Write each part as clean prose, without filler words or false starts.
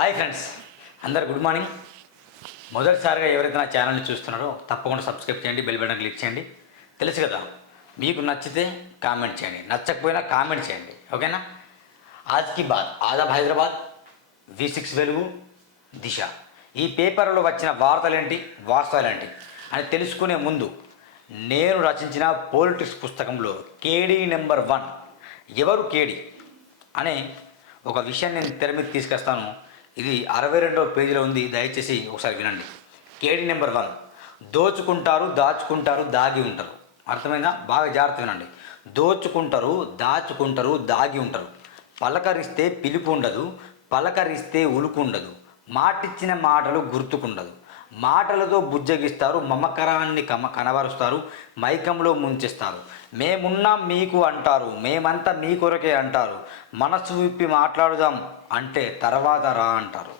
Hi friends, అందరు good morning. మొదటిసారిగా ఎవరైతే నా ఛానల్ని చూస్తున్నారో తప్పకుండా సబ్స్క్రైబ్ చేయండి, బెల్ బటన్ క్లిక్ చేయండి. తెలుసు కదా, మీకు నచ్చితే కామెంట్ చేయండి, నచ్చకపోయినా కామెంట్ చేయండి, ఓకేనా. ఆజ్కి బాత్, ఆదాబ్ హైదరాబాద్, V6 వెలుగు, దిశ. ఈ పేపర్లో వచ్చిన వార్తలేంటి, వాస్తవాలేంటి అని తెలుసుకునే ముందు నేను రచించిన పొలిటిక్స్ పుస్తకంలో కేడీ నెంబర్ 1 ఎవరు కేడీ అనే ఒక విషయాన్ని నేను తెర మీద తీసుకొస్తాను. ఇది 62వ పేజీలో ఉంది, దయచేసి ఒకసారి వినండి. కేడీ నెంబర్ 1, దోచుకుంటారు, దాచుకుంటారు, దాగి ఉంటారు. అర్థమైందా? బాగా జాగ్రత్త వినండి. దోచుకుంటారు, దాచుకుంటారు, దాగి ఉంటారు. పలకరిస్తే పిలుపు ఉండదు, పలకరిస్తే ఉలుకు ఉండదు. మాటిచ్చిన మాటలు గుర్తుకుండదు. మాటలతో బుజ్జగిస్తారు, మమకరాన్ని కనబరుస్తారు, మైకంలో ముంచేస్తారు. మేమున్నాం మీకు అంటారు, మేమంతా మీ కొరకే అంటారు. మనసు విప్పి మాట్లాడుదాం అంటే తర్వాత రా అంటారు.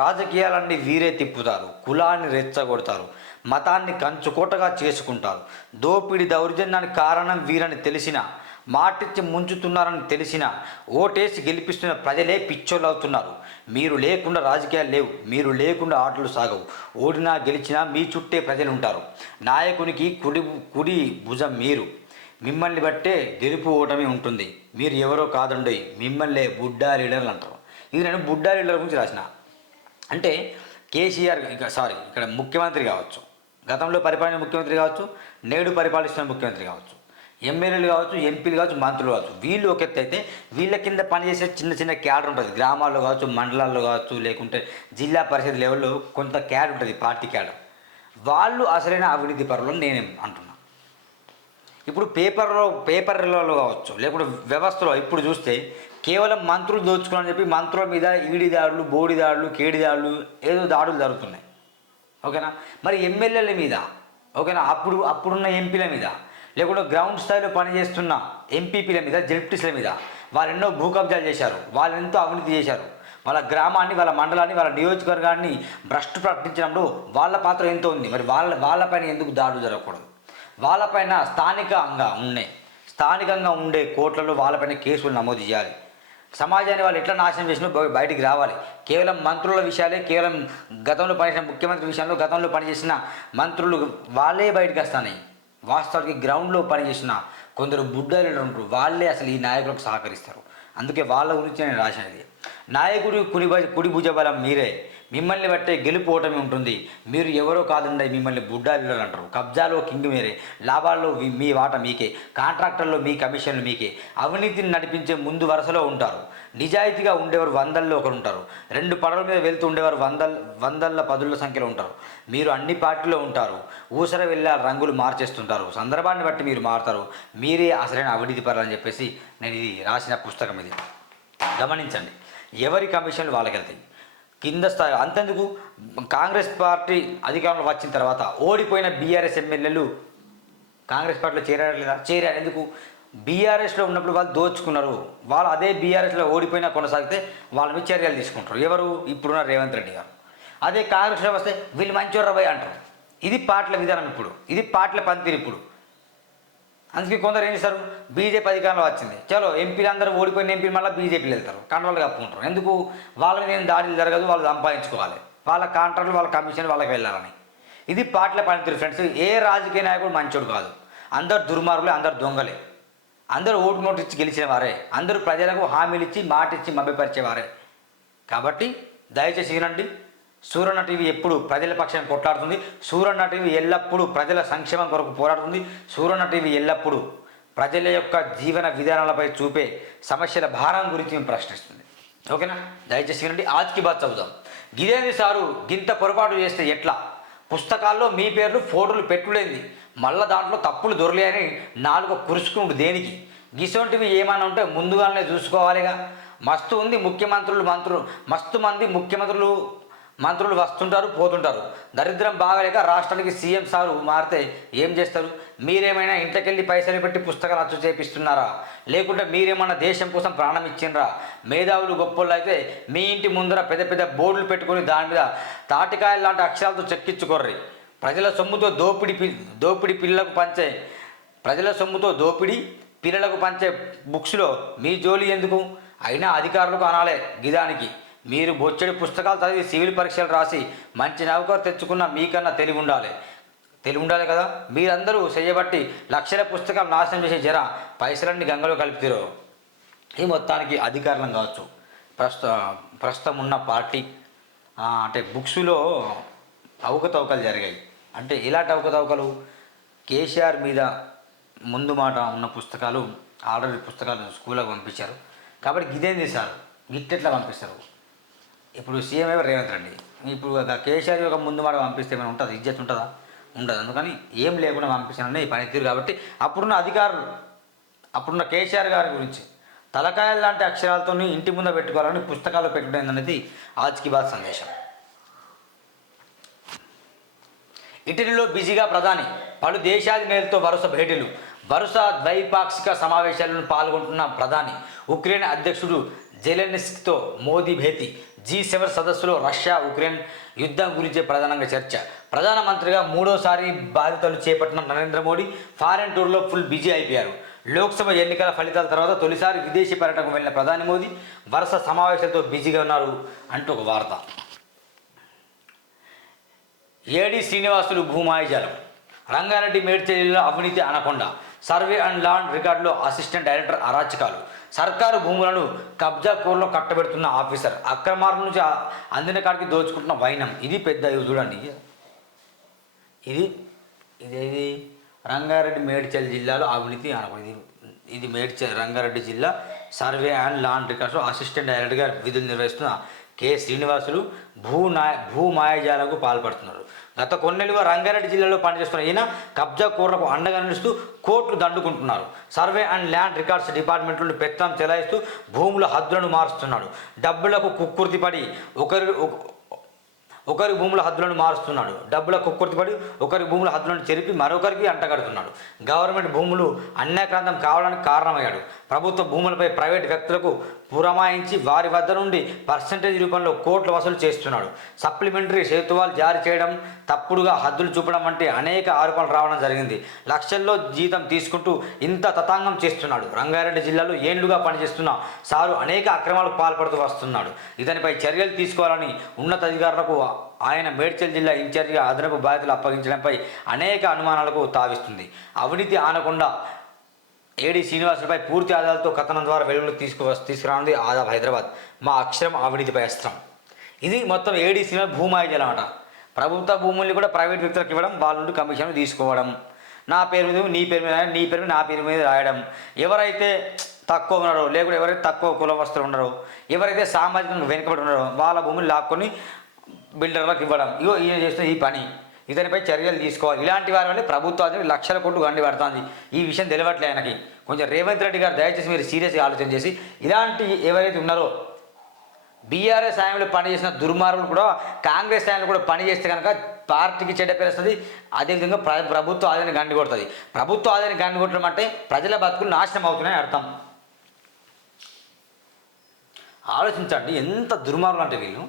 రాజకీయాలన్నీ వీరే తిప్పుతారు, కులాన్ని రెచ్చగొడతారు, మతాన్ని కంచుకోటగా చేసుకుంటారు. దోపిడి దౌర్జన్యానికి కారణం వీరని తెలిసిన, మాటిచ్చి ముంచుతున్నారని తెలిసిన, ఓటేసి గెలిపిస్తున్న ప్రజలే పిచ్చోళ్ళు అవుతున్నారు. మీరు లేకుండా రాజకీయాలు లేవు, మీరు లేకుండా ఆటలు సాగవు. ఓడినా గెలిచినా మీ చుట్టే ప్రజలు ఉంటారు. నాయకునికి కుడి భుజం మీరు. మిమ్మల్ని బట్టే గెలుపు ఓటమి ఉంటుంది. మీరు ఎవరో కాదండి, మిమ్మల్ని బుడ్డా లీడర్లు అంటారు. ఇది నేను బుడ్డా లీడర్ గురించి రాసిన. అంటే కేసీఆర్ ఇక్కడ ముఖ్యమంత్రి కావచ్చు, గతంలో పరిపాలన ముఖ్యమంత్రి కావచ్చు, నేడు పరిపాలిస్తున్న ముఖ్యమంత్రి కావచ్చు, ఎమ్మెల్యేలు కావచ్చు, ఎంపీలు కావచ్చు, మంత్రులు కావచ్చు. వీళ్ళు ఒక ఎత్తు అయితే వీళ్ళ కింద పనిచేసే చిన్న చిన్న క్యాడర్ ఉంటుంది. గ్రామాల్లో కావచ్చు, మండలాల్లో కావచ్చు, లేకుంటే జిల్లా పరిషత్ లెవెల్లో కొంత క్యాడర్ ఉంటుంది, పార్టీ క్యాడర్. వాళ్ళు అసలైన అవినీతి పరులని నేను అంటున్నాను. ఇప్పుడు పేపర్లలో కావచ్చు, లేకుంటే వ్యవస్థలో ఇప్పుడు చూస్తే కేవలం మంత్రులు దోచుకోవాలని చెప్పి మంత్రుల మీద ఈడీ దాడులు, బోడి దాడులు, కేడి దాడులు, ఏదో దాడులు జరుగుతున్నాయి, ఓకేనా. మరి ఎమ్మెల్యేల మీద, ఓకేనా, అప్పుడున్న ఎంపీల మీద, లేకుంటే గ్రౌండ్ స్థాయిలో పనిచేస్తున్న ఎంపీపీల మీద, జెడ్పీసీల మీద వాళ్ళు ఎన్నో భూ కబ్జాలు చేశారు, వాళ్ళు ఎంతో అవినీతి చేశారు. వాళ్ళ గ్రామాన్ని, వాళ్ళ మండలాన్ని, వాళ్ళ నియోజకవర్గాన్ని భ్రష్టు ప్రకటించినప్పుడు వాళ్ళ పాత్ర ఎంతో ఉంది. మరి వాళ్ళపైన ఎందుకు దాడులు జరగకూడదు? వాళ్ళపైన స్థానికంగా ఉండే కోర్టులలో వాళ్ళపైన కేసులు నమోదు చేయాలి. సమాజాన్ని వాళ్ళు ఎట్లా నాశనం చేసినా బయటికి రావాలి. కేవలం మంత్రుల విషయాలే, కేవలం గతంలో పనిచేసిన ముఖ్యమంత్రి విషయంలో గతంలో పనిచేసిన మంత్రులు వాళ్ళే బయటకు వస్తున్నాయి. వాస్తవానికి గ్రౌండ్లో పనిచేసిన కొందరు బుడ్డలు ఉంటారు, వాళ్ళే అసలు ఈ నాయకులకు సహకరిస్తారు. అందుకే వాళ్ళ గురించి నేను రాసినది. నాయకుడి కుడి భుజబలం మీరే, మిమ్మల్ని బట్టే గెలుపు ఓటమి ఉంటుంది. మీరు ఎవరో కాదండి, మిమ్మల్ని బుడ్డాలు అంటారు. కబ్జాలో కింగ్ మీరే, లాభాల్లో మీ వాట మీకే, కాంట్రాక్టర్లో మీ కమిషన్లు మీకే. అవినీతిని నడిపించే ముందు వరుసలో ఉంటారు. నిజాయితీగా ఉండేవారు వందల్లో ఒకరు ఉంటారు. 2 పడవల మీద వెళ్తూ ఉండేవారు వందల పదుల సంఖ్యలో ఉంటారు. మీరు అన్ని పార్టీలో ఉంటారు. ఊసర వెళ్ళే రంగులు మార్చేస్తుంటారు. సందర్భాన్ని బట్టి మీరు మారుతారు. మీరే అసలైన అవినీతి పరులు అని చెప్పేసి నేను ఇది రాసిన పుస్తకం. ఇది గమనించండి. ఎవరి కమిషన్లు వాళ్ళకి వెళ్తాయి. కింద స్థాయి అంతెందుకు, కాంగ్రెస్ పార్టీ అధికారంలో వచ్చిన తర్వాత ఓడిపోయిన బీఆర్ఎస్ ఎమ్మెల్యేలు కాంగ్రెస్ పార్టీలో చేరారు. ఎందుకు? బీఆర్ఎస్లో ఉన్నప్పుడు వాళ్ళు దోచుకున్నారు. వాళ్ళు అదే బీఆర్ఎస్లో ఓడిపోయినా కొనసాగితే వాళ్ళ మీద చర్యలు తీసుకుంటారు. ఎవరు? ఇప్పుడున్న రేవంత్ రెడ్డి గారు. అదే కాంగ్రెస్లో వస్తే వీళ్ళు మంచోర్రా భయ్ అంటారు. ఇది పార్టీల విధానం. ఇది పార్టీల పనితీరు ఇప్పుడు. అందుకే కొందరు ఏం చేస్తారు, బీజేపీ అధికారంలో వచ్చింది, చలో ఎంపీలు అందరూ ఓడిపోయిన ఎంపీలు మళ్ళీ బీజేపీలు వెళ్తారు, కంట్రోల్ కప్పుకుంటారు. ఎందుకు? వాళ్ళ మీద ఏం దాడులు జరగదు, వాళ్ళు సంపాదించుకోవాలి, వాళ్ళ కాంట్రాక్టులు, వాళ్ళ కమిషన్ వాళ్ళకి వెళ్ళాలని. ఇది పార్టీల పనితీరు ఫ్రెండ్స్. ఏ రాజకీయ నాయకుడు మంచోడు కాదు. అందరు దుర్మార్గులే, అందరు దొంగలే, అందరూ ఓటు నోటు ఇచ్చి గెలిచిన వారే, అందరూ ప్రజలకు హామీలు ఇచ్చి మాటిచ్చి మభ్యపరిచేవారే. కాబట్టి దయచేసి వినండి. సూరన్న టీవీ ఎప్పుడు ప్రజల పక్షాన్ని కొట్లాడుతుంది. సూరన్న టీవీ ఎల్లప్పుడూ ప్రజల సంక్షేమం కొరకు పోరాడుతుంది. సూరన్న టీవీ ఎల్లప్పుడూ ప్రజల యొక్క జీవన విధానాలపై చూపే సమస్యల భారం గురించి మేము ప్రశ్నిస్తుంది, ఓకేనా. దయచేసి వినండి. ఆజ్కి బాత్ చదువుదాం. గిదేంది సారు గింత పొరపాటు చేస్తే ఎట్లా? పుస్తకాల్లో మీ పేర్లు ఫోటోలు పెట్టులేంది, మళ్ళీ దాంట్లో తప్పులు దొరలేని నాలుగు కురుసుకుంటు దేనికి? గిసొంటివి ఏమైనా ఉంటే ముందుగానే చూసుకోవాలిగా. మస్తు ఉంది మస్తు మంది మంత్రులు వస్తుంటారు, పోతుంటారు. దరిద్రం బాగలేక రాష్ట్రానికి సీఎం సారు మారితే ఏం చేస్తారు? మీరేమైనా ఇంట్లోకెళ్ళి పైసలు పెట్టి పుస్తకాలు అచ్చు చేపిస్తున్నారా? లేకుంటే మీరేమన్నా దేశం కోసం ప్రాణం ఇచ్చిండ్రా? మేధావులు గొప్పలు అయితే మీ ఇంటి ముందర పెద్ద పెద్ద బోర్డులు పెట్టుకొని దాని మీద తాటికాయలు లాంటి అక్షరాలతో చెక్కించుకోర్రి. ప్రజల సొమ్ముతో పిల్లలకు పంచే బుక్స్లో మీ జోలి ఎందుకు? అయినా అధికారులకు అనాలే గిదానికి. మీరు బొచ్చడి పుస్తకాలు చదివి సివిల్ పరీక్షలు రాసి మంచి నౌకరు తెచ్చుకున్న మీకన్నా తెలివి ఉండాలి. తెలివి ఉండాలి కదా. మీరందరూ చేయబట్టి లక్షల పుస్తకాలు నాశనం చేసే జర పైసలన్నీ గంగలో కలుపుతారు. ఈ మొత్తానికి అధికారులం కావచ్చు, ప్రస్తుతం ఉన్న పార్టీ అంటే బుక్స్లో అవకతవకలు జరిగాయి. అంటే ఇలాంటి అవకతవకలు కేసీఆర్ మీద ముందు మాట ఉన్న పుస్తకాలు ఆల్రెడీ పుస్తకాలు స్కూల్కి పంపించారు. కాబట్టి గిదేం చేశారు, గిట్టెట్లా పంపిస్తారు. ఇప్పుడు సీఎం ఎవరు? రేవంత్ రెడ్డి. ఇప్పుడు కేసీఆర్ యొక్క ముందు మాట పంపిస్తే ఏమైనా ఉంటుంది? ఇజ్జత్ ఉంటుందా? ఉండదు. అందుకని ఏం లేకుండా పంపిస్తానని ఈ పనితీరు. కాబట్టి అప్పుడున్న అధికారులు, అప్పుడున్న కేసీఆర్ గారి గురించి తలకాయలు లాంటి అక్షరాలతో ఇంటి ముందు పెట్టుకోవాలని పుస్తకాలు పెట్టడం అనేది ఆజ్కి బాత్ సందేశం. ఇటలీలో బిజీగా ప్రధాని, పలు దేశాధినేతలతో వరుస భేటీలు, వరుస ద్వైపాక్షిక సమావేశాలను పాల్గొంటున్న ప్రధాని. ఉక్రెయిన్ అధ్యక్షుడు జెలెన్స్కీతో మోదీ భేటీ. G7 సదస్సులో రష్యా ఉక్రెయిన్ యుద్ధం గురించే ప్రధానంగా చర్చ. ప్రధానమంత్రిగా మూడోసారి బాధ్యతలు చేపట్టిన నరేంద్ర మోడీ ఫారెన్ టూర్లో ఫుల్ బిజీ అయిపోయారు. లోక్సభ ఎన్నికల ఫలితాల తర్వాత తొలిసారి విదేశీ పర్యటనకు వెళ్ళిన ప్రధాని మోదీ వరుస సమావేశాలతో బిజీగా ఉన్నారు అంటూ ఒక వార్త. ఏడి శ్రీనివాసులు భూమాయజాలం. రంగారెడ్డి మేడ్చల్లో అవినీతి అనకొండ. సర్వే అండ్ ల్యాండ్ రికార్డులో అసిస్టెంట్ డైరెక్టర్ అరాచకాలు. సర్కారు భూములను కబ్జా కోర్లో కట్టబెడుతున్న ఆఫీసర్. అక్రమార్గం నుంచి అందిన కాడికి దోచుకుంటున్న వైనం. ఇది పెద్ద చూడండి. ఇది రంగారెడ్డి మేడ్చల్ జిల్లాలో అవినీతి అనకొండ. ఇది రంగారెడ్డి జిల్లా సర్వే అండ్ ల్యాండ్ రికార్డ్స్లో అసిస్టెంట్ డైరెక్టర్గా విధులు నిర్వహిస్తున్న కె శ్రీనివాసులు భూమాయాజాలకు పాల్పడుతున్నారు. గత కొన్నేళ్లుగా రంగారెడ్డి జిల్లాలో పనిచేస్తున్న ఈయన కబ్జా కూరలకు అండగా నిలుస్తూ కోర్టులు దండుకుంటున్నారు. సర్వే అండ్ ల్యాండ్ రికార్డ్స్ డిపార్ట్మెంట్లను పెత్తనం చెలాయిస్తూ భూముల హద్దులను మారుస్తున్నాడు. డబ్బులకు కుక్కుర్తిపడి ఒకరి భూముల హద్దులను మారుస్తున్నాడు. డబ్బుల కుక్కుర్తిపడి ఒకరి భూముల హద్దులను చెరిపి మరొకరికి అంటగడుతున్నాడు. గవర్నమెంట్ భూములు అన్యాక్రాంతం కావడానికి కారణమయ్యాడు. ప్రభుత్వ భూములపై ప్రైవేట్ వ్యక్తులకు పురమాయించి వారి వద్ద నుండి పర్సంటేజ్ రూపంలో కోట్లు వసూలు చేస్తున్నాడు. సప్లిమెంటరీ సేతువాలు జారీ చేయడం, తప్పుడుగా హద్దులు చూపడం వంటి అనేక ఆరోపణలు రావడం జరిగింది. లక్షల్లో జీతం తీసుకుంటూ ఇంత తతాంగం చేస్తున్నాడు. రంగారెడ్డి జిల్లాలో ఏళ్లుగా పనిచేస్తున్న సారు అనేక అక్రమాలకు పాల్పడుతూ వస్తున్నాడు. ఇతనిపై చర్యలు తీసుకోవాలని ఉన్నతాధికారులకు ఆయన మేడ్చల్ జిల్లా ఇన్ఛార్జిగా అదనపు బాధ్యతలు అప్పగించడంపై అనేక అనుమానాలకు తావిస్తుంది. అవినీతి ఆనకుండా ఏడి శ్రీనివాసులపై పూర్తి ఆధారాలతో కథనం ద్వారా వెలుగులోకి తీసుకురానుంది ఆదాబ్ హైదరాబాద్. మా అక్షరం అవినీతిపై అస్త్రం. ఇది మొత్తం ఏడి శ్రీనివాస్ భూమాయిజాలం అన్నమాట. ప్రభుత్వ భూముల్ని కూడా ప్రైవేట్ వ్యక్తులకు ఇవ్వడం, వాళ్ళ నుండి కమిషన్ తీసుకోవడం, నా పేరు మీద నీ పేరు మీద, నీ పేరు మీద నా పేరు మీద రాయడం. ఎవరైతే తక్కువ ఉన్నారో, లేకుంటే ఎవరైతే తక్కువ కులవస్తులు ఉన్నారో, ఎవరైతే సామాజికంగా వెనుకబడి ఉన్నారో వాళ్ళ భూములు లాక్కొని బిల్డర్లకు ఇవ్వడం. ఇగో ఈయన చేస్తున్న ఈ పని. ఇతనిపై చర్యలు తీసుకోవాలి. ఇలాంటి వారి వల్ల ప్రభుత్వానికి లక్షల కోట్లు గండి పడుతుంది. ఈ విషయం తెలియట్లే ఆయనకి. కొంచెం రేవంత్ రెడ్డి గారు దయచేసి మీరు సీరియస్గా ఆలోచన చేసి ఇలాంటి ఎవరైతే ఉన్నారో బీఆర్ఎస్ హయాంలో పనిచేసిన దుర్మార్గులు కూడా కాంగ్రెస్ హయాంలో కూడా పనిచేస్తే కనుక పార్టీకి చెడ్డ పేరు వస్తుంది. అదేవిధంగా ప్రభుత్వ ఆదాయాన్ని గండి కొడుతుంది. ప్రభుత్వ ఆదాయాన్ని గండి కొట్టడం అంటే ప్రజల బతుకులు నాశనం అవుతున్నాయని అర్థం. ఆలోచించండి ఎంత దుర్మార్గులు అంటే వీళ్ళు.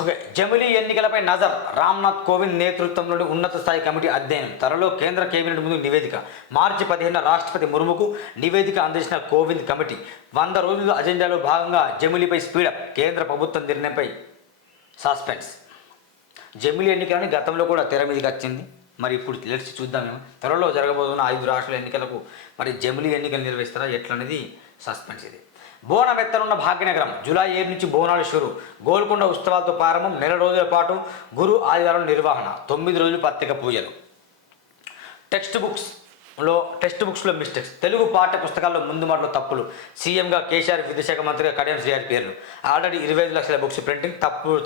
ఓకే, జమిలీ ఎన్నికలపై నజర్. రామ్నాథ్ కోవింద్ నేతృత్వంలోని ఉన్నత స్థాయి కమిటీ అధ్యయనం. త్వరలో కేంద్ర కేబినెట్ ముందు నివేదిక. మార్చి 15 రాష్ట్రపతి ముర్ముకు నివేదిక అందించిన కోవింద్ కమిటీ. 100 రోజుల అజెండాలో భాగంగా జమిలీపై స్పీడప్. కేంద్ర ప్రభుత్వం నిర్ణయంపై సస్పెన్స్. జమిలీ ఎన్నికలని గతంలో కూడా తెర మీదకి వచ్చింది. మరి ఇప్పుడు తెలిసి చూద్దామేమో. త్వరలో జరగబోతున్న 5 రాష్ట్రాల ఎన్నికలకు మరి జమిలీ ఎన్నికలు నిర్వహిస్తారా ఎట్లనేది సస్పెన్స్. ఇది బోనం ఎత్తనున్న భాగ్యనగరం. జూలై 7 నుంచి బోనాలు షురు. గోల్కొండ ఉత్సవాలతో ప్రారంభం. 1 నెల రోజుల పాటు గురు ఆదివారం నిర్వహణ. 9 రోజులు ప్రత్యేక పూజలు. టెక్స్ట్ బుక్స్లో మిస్టేక్స్. తెలుగు పాఠ్య పుస్తకాల్లో ముందు మాటలో తప్పులు. సీఎంగా కేసీఆర్, విద్యాశాఖ మంత్రిగా కడియం శ్రీహరి పేర్లు. ఆల్రెడీ 25 లక్షల బుక్స్ ప్రింటింగ్.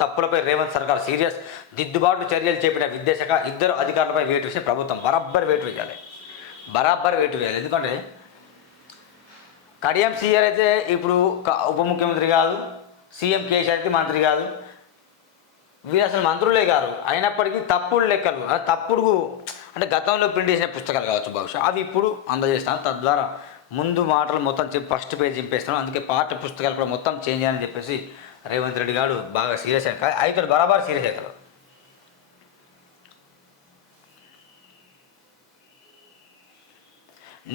తప్పులపై రేవంత్ సర్కార్ సీరియస్. దిద్దుబాటు చర్యలు చేపట్టిన విద్యాశాఖ. 2 అధికారులపై వేటు వేసి ప్రభుత్వం బరాబర్ వేటు వేయాలి. ఎందుకంటే కడియం సీఆర్ అయితే ఇప్పుడు ఉప ముఖ్యమంత్రి కాదు, సీఎం కేసీఆర్ అయితే మంత్రి కాదు, వీరు అసలు మంత్రులే కాదు. అయినప్పటికీ తప్పుడు లెక్కలు, తప్పుడు అంటే గతంలో ప్రింట్ చేసిన పుస్తకాలు కావచ్చు బహుశా అవి ఇప్పుడు అందజేస్తాను. తద్వారా ముందు మాటలు మొత్తం ఫస్ట్ పేజ్ చింపేస్తాను. అందుకే పాఠ్య పుస్తకాలు కూడా మొత్తం చేంజ్ చేయాలని చెప్పేసి రేవంత్ రెడ్డి గారు బాగా సీరియస్ అవుతాడు. బరాబర్ సీరియస్ అవుతాడు.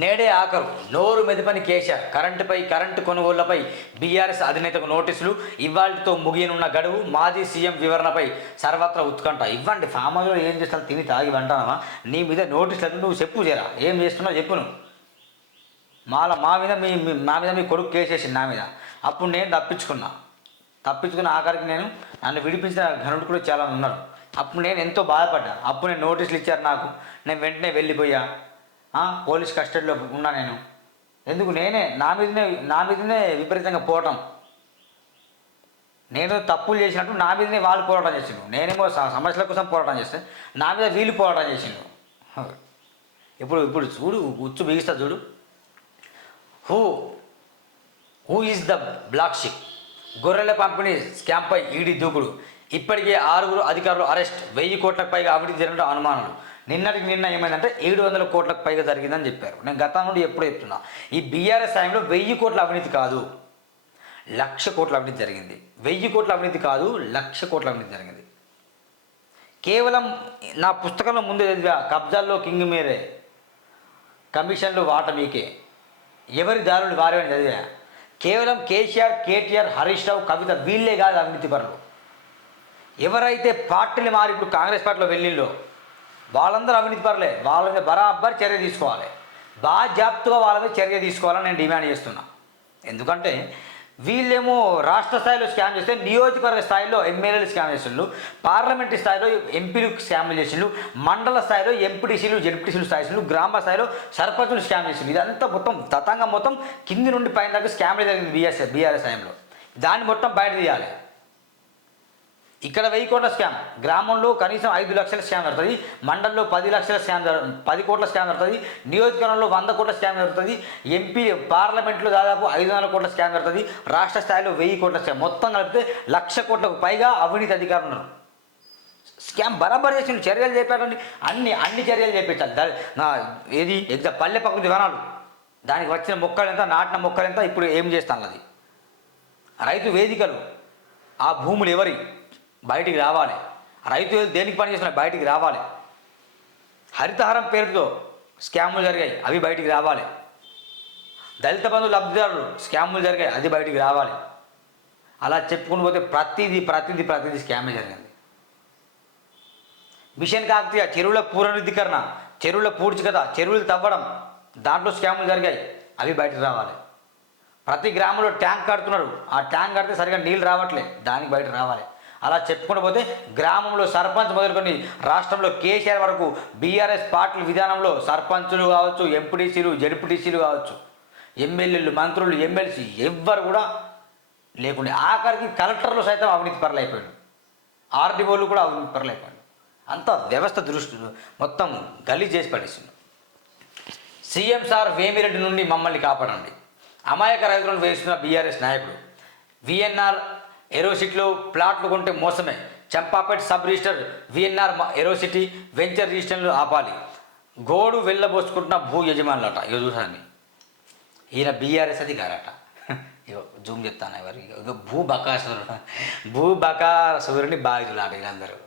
నేడే ఆఖరు నోరు మెదపని కేసీఆర్ కరెంటు కొనుగోళ్లపై బీఆర్ఎస్ అధినేతకు నోటీసులు ఇవాళతో ముగియనున్న గడువు మాజీ సీఎం వివరణపై సర్వత్రా ఉత్కంఠ. ఇవ్వండి ఫామ్ హౌస్లో ఏం చేస్తాను తిని తాగి అంటానమా? నీ మీద నోటీసులు నువ్వు చెప్పు చేరా ఏం చేస్తున్నావు చెప్పును. మా మీద మీ కొడుకు కేసేసింది నా మీద. అప్పుడు నేను తప్పించుకున్న ఆఖరికి నన్ను విడిపించిన ఘనుడు కూడా చాలా ఉన్నారు. అప్పుడు నేను ఎంతో బాధపడ్డా. అప్పుడు నేను నోటీసులు ఇచ్చారు నాకు, నేను వెంటనే వెళ్ళిపోయా. పోలీస్ కస్టడీలో ఉన్నా నేను. ఎందుకు నా మీదనే విపరీతంగా పోవటం. నేను తప్పులు చేసినట్టు నా మీదనే వాళ్ళు పోరాటం చేసిండు. నేనేమో సమస్యల కోసం పోరాటం చేస్తే నా మీద వీళ్ళు పోరాటం చేసిండు. ఇప్పుడు చూడు ఉచ్చు బిగిస్తా చూడు. Who is the black sheep? గొర్రెల పంపిణీ స్కామ్పై ఈడీ దూకుడు. ఇప్పటికే 6 అధికారులు అరెస్ట్. 1000 కోట్లకు పైగా అవినీతి జరగడం అనుమానాలు. నిన్న ఏమైందంటే 700 కోట్లకు పైగా జరిగిందని చెప్పారు. నేను గతం నుండి ఎప్పుడూ చెప్తున్నా, ఈ బీఆర్ఎస్ టైంలో 1000 కోట్ల అవినీతి కాదు, 1,00,000 కోట్ల అవినీతి జరిగింది. 1000 కోట్ల అవినీతి కాదు, 1,00,000 కోట్ల అవినీతి జరిగింది. కేవలం నా పుస్తకంలో ముందు చదివా, కబ్జాల్లో కింగ్ మీరే, కమిషన్లు వాట మీకే, ఎవరి దారులు వారే అని చదివా. కేవలం కేటీఆర్, హరీష్ రావు, కవిత వీళ్ళే కాదు అవినీతి పరులు. ఎవరైతే పార్టీలు మారి ఇప్పుడు కాంగ్రెస్ పార్టీలో వెళ్ళిల్లో వాళ్ళందరూ అవినీతి పరులే. వాళ్ళ మీద బరాబర్ చర్య తీసుకోవాలి, బాధ్యాప్తుగా వాళ్ళ మీద చర్య తీసుకోవాలని నేను డిమాండ్ చేస్తున్నా. ఎందుకంటే వీళ్ళేమో రాష్ట్ర స్థాయిలో స్కామ్ చేస్తే నియోజకవర్గ స్థాయిలో ఎమ్మెల్యేలు స్కామ్ చేసిండ్రు, పార్లమెంటు స్థాయిలో ఎంపీలు స్కామ్లు చేసిండ్రు, మండల స్థాయిలో ఎంపీటీసీలు జెడ్పీటీసీలు స్థాయిలు, గ్రామ స్థాయిలో సర్పంచులు స్కామ్ చేసిండ్రు. ఇదంతా మొత్తం తతంగం మొత్తం కింది నుండి పైన దాకా స్కామ్లు జరిగింది బీఆర్ఎస్ టైంలో. దాన్ని మొత్తం బయట తీయాలి. ఇక్కడ 1000 కోట్ల స్కామ్, గ్రామంలో కనీసం 5 లక్షల స్కామ్ జరుగుతుంది, మండలంలో 10 లక్షల స్కామ్ 10 కోట్ల స్కామ్ జరుగుతుంది, నియోజకవర్గంలో 100 కోట్ల స్కామ్ జరుగుతుంది, ఎంపీ పార్లమెంట్లో దాదాపు 500 కోట్ల స్కామ్ జరుగుతుంది, రాష్ట్ర స్థాయిలో 1000 కోట్ల స్కామ్, మొత్తం కలిపితే 1,00,000 కోట్లకు పైగా అవినీతి అధికారులు ఉన్నారు. స్కామ్ బరాబర్ చేసి చర్యలు చేపట్టండి, అన్ని చర్యలు చేపించాలి. ఏది పల్లె ప్రకృతి వనాలు, దానికి వచ్చిన మొక్కలు ఎంత, నాటిన మొక్కలు ఎంత, ఇప్పుడు ఏం చేస్తాను అది. రైతు వేదికలు, ఆ భూములు ఎవరి బయటికి రావాలి. రైతు దేనికి పని చేస్తున్నా బయటికి రావాలి. హరితహారం పేరుతో స్కాములు జరిగాయి, అవి బయటికి రావాలి. దళిత బంధు లబ్ధిదారులు స్కాములు జరిగాయి, అది బయటికి రావాలి. అలా చెప్పుకుని పోతే ప్రతిదీ స్కామే జరిగింది. మిషన్ కాకతీయ చెరువుల పునరుద్ధీకరణ, చెరువుల పూడ్చికత, చెరువులు తవ్వడం, దాంట్లో స్కాములు జరిగాయి, అవి బయటకు రావాలి. ప్రతి గ్రామంలో ట్యాంక్ కడుతున్నారు, ఆ ట్యాంక్ కడితే సరిగా నీళ్ళు రావట్లేదు, దానికి బయట రావాలి. అలా చెప్పుకుంటూ పోతే గ్రామంలో సర్పంచ్ మొదలుకొని రాష్ట్రంలో కేసీఆర్ వరకు బీఆర్ఎస్ పార్టీల విధానంలో సర్పంచులు కావచ్చు, ఎంపీటీసీలు జెడ్పీటీసీలు కావచ్చు, ఎమ్మెల్యేలు, మంత్రులు, ఎమ్మెల్సీ ఎవ్వరు కూడా లేకుండా ఆఖరికి కలెక్టర్లు సైతం అవినీతి పరులు అయిపోయాడు, ఆర్డీఓలు కూడా అవినీతి పరులు అయిపోయాడు. అంత వ్యవస్థ దృష్టి మొత్తం గలీజ్ చేసి పడేసింది. సీఎం సార్ వేమిరెడ్డి నుండి మమ్మల్ని కాపాడండి. అమాయక రైతులను వేస్తున్న బీఆర్ఎస్ నాయకుడు. విఎన్ఆర్ ఏరోసిటీలో ప్లాట్లు కొంటే మోసమే. Champapet sub register VNR Aerocity venture రిజిస్టర్లు ఆపాలి. గోడు వెళ్ళబోసుకుంటున్న భూ యజమానులట. ఇక చూసాను, ఈయన బీఆర్ఎస్ అధికారట. ఇక జూమ్ చెప్తాను ఎవరు, ఇక భూ బకాసురుని బాధితులాట వీళ్ళందరూ.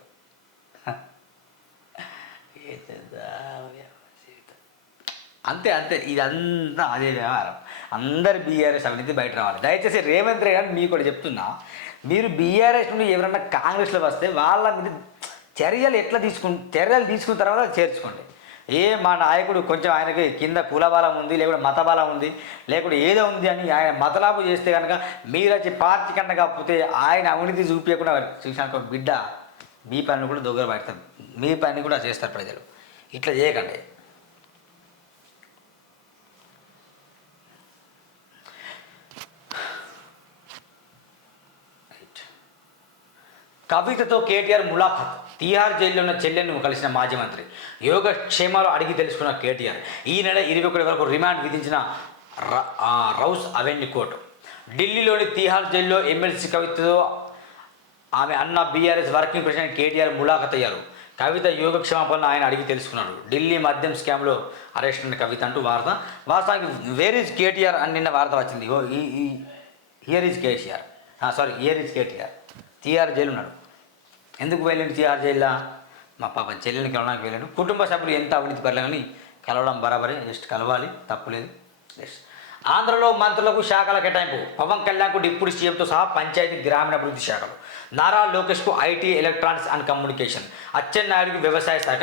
అంతే ఇదంతా అదే వ్యవహారం. అందరు బీఆర్ఎస్ అవినీతి బయట రావాలి. దయచేసి రేవంత్ రెడ్డి గారు మీకు కూడా చెప్తున్నా, మీరు బీఆర్ఎస్ నుండి ఎవరన్నా కాంగ్రెస్లో వస్తే వాళ్ళ మీద చర్యలు తీసుకున్న తర్వాత చేర్చుకోండి. మా నాయకుడు కొంచెం ఆయనకి కింద కులబలం ఉంది, లేకుంటే మతబలం ఉంది, లేకుంటే ఏదో ఉంది అని ఆయన మతలాభు చేస్తే కనుక మీరు వచ్చి పార్టీ కన్నా కాకపోతే ఆయన అవినీతి చూపించకుండా చూసాక బిడ్డ మీ పని కూడా దొంగలు పడతారు, మీ పని కూడా చేస్తారు ప్రజలు. ఇట్లా చేయకండి. కవితతో కేటీఆర్ ములాఖత్. తీహార్ జైల్లో ఉన్న చెల్లెను కలిసిన మాజీ మంత్రి. యోగక్షేమాలు అడిగి తెలుసుకున్న కేటీఆర్. ఈ నెల 21 వరకు రిమాండ్ విధించిన రౌస్ అవెన్యూ కోర్టు. ఢిల్లీలోని తీహార్ జైల్లో ఎమ్మెల్సీ కవితతో ఆమె అన్న బీఆర్ఎస్ వర్కింగ్ ప్రెసిడెంట్ కేటీఆర్ ములాఖత్ అయ్యారు. కవిత యోగక్షేమాలను ఆయన అడిగి తెలుసుకున్నాడు. ఢిల్లీ మద్యం స్కామ్లో అరెస్ట్ అయిన కవిత అంటూ వార్త. వాస్తవానికి వేర్ ఈజ్ కేటీఆర్ అని నిన్న వార్త వచ్చింది. Here is KTR Tihar jail ఉన్నాడు. ఎందుకు వెళ్ళండి తీహార్ జైల్లో? మా పాప చెల్లెనికి వెళ్ళడానికి వెళ్ళాడు. కుటుంబ సభ్యులు ఎంత అవినీతి పర్లే కానీ కలవడం బరాబరే, జస్ట్ కలవాలి, తప్పులేదు. నెక్స్ట్, ఆంధ్రలో మంత్రులకు శాఖల కేటాయింపు. పవన్ కళ్యాణ్కు డిప్యూటీ సీఎంతో సహా పంచాయతీ గ్రామీణాభివృద్ధి శాఖలు, నారా లోకేష్కు ఐటీ ఎలక్ట్రానిక్స్ అండ్ కమ్యూనికేషన్, అచ్చెన్నాయుడికి వ్యవసాయ శాఖ,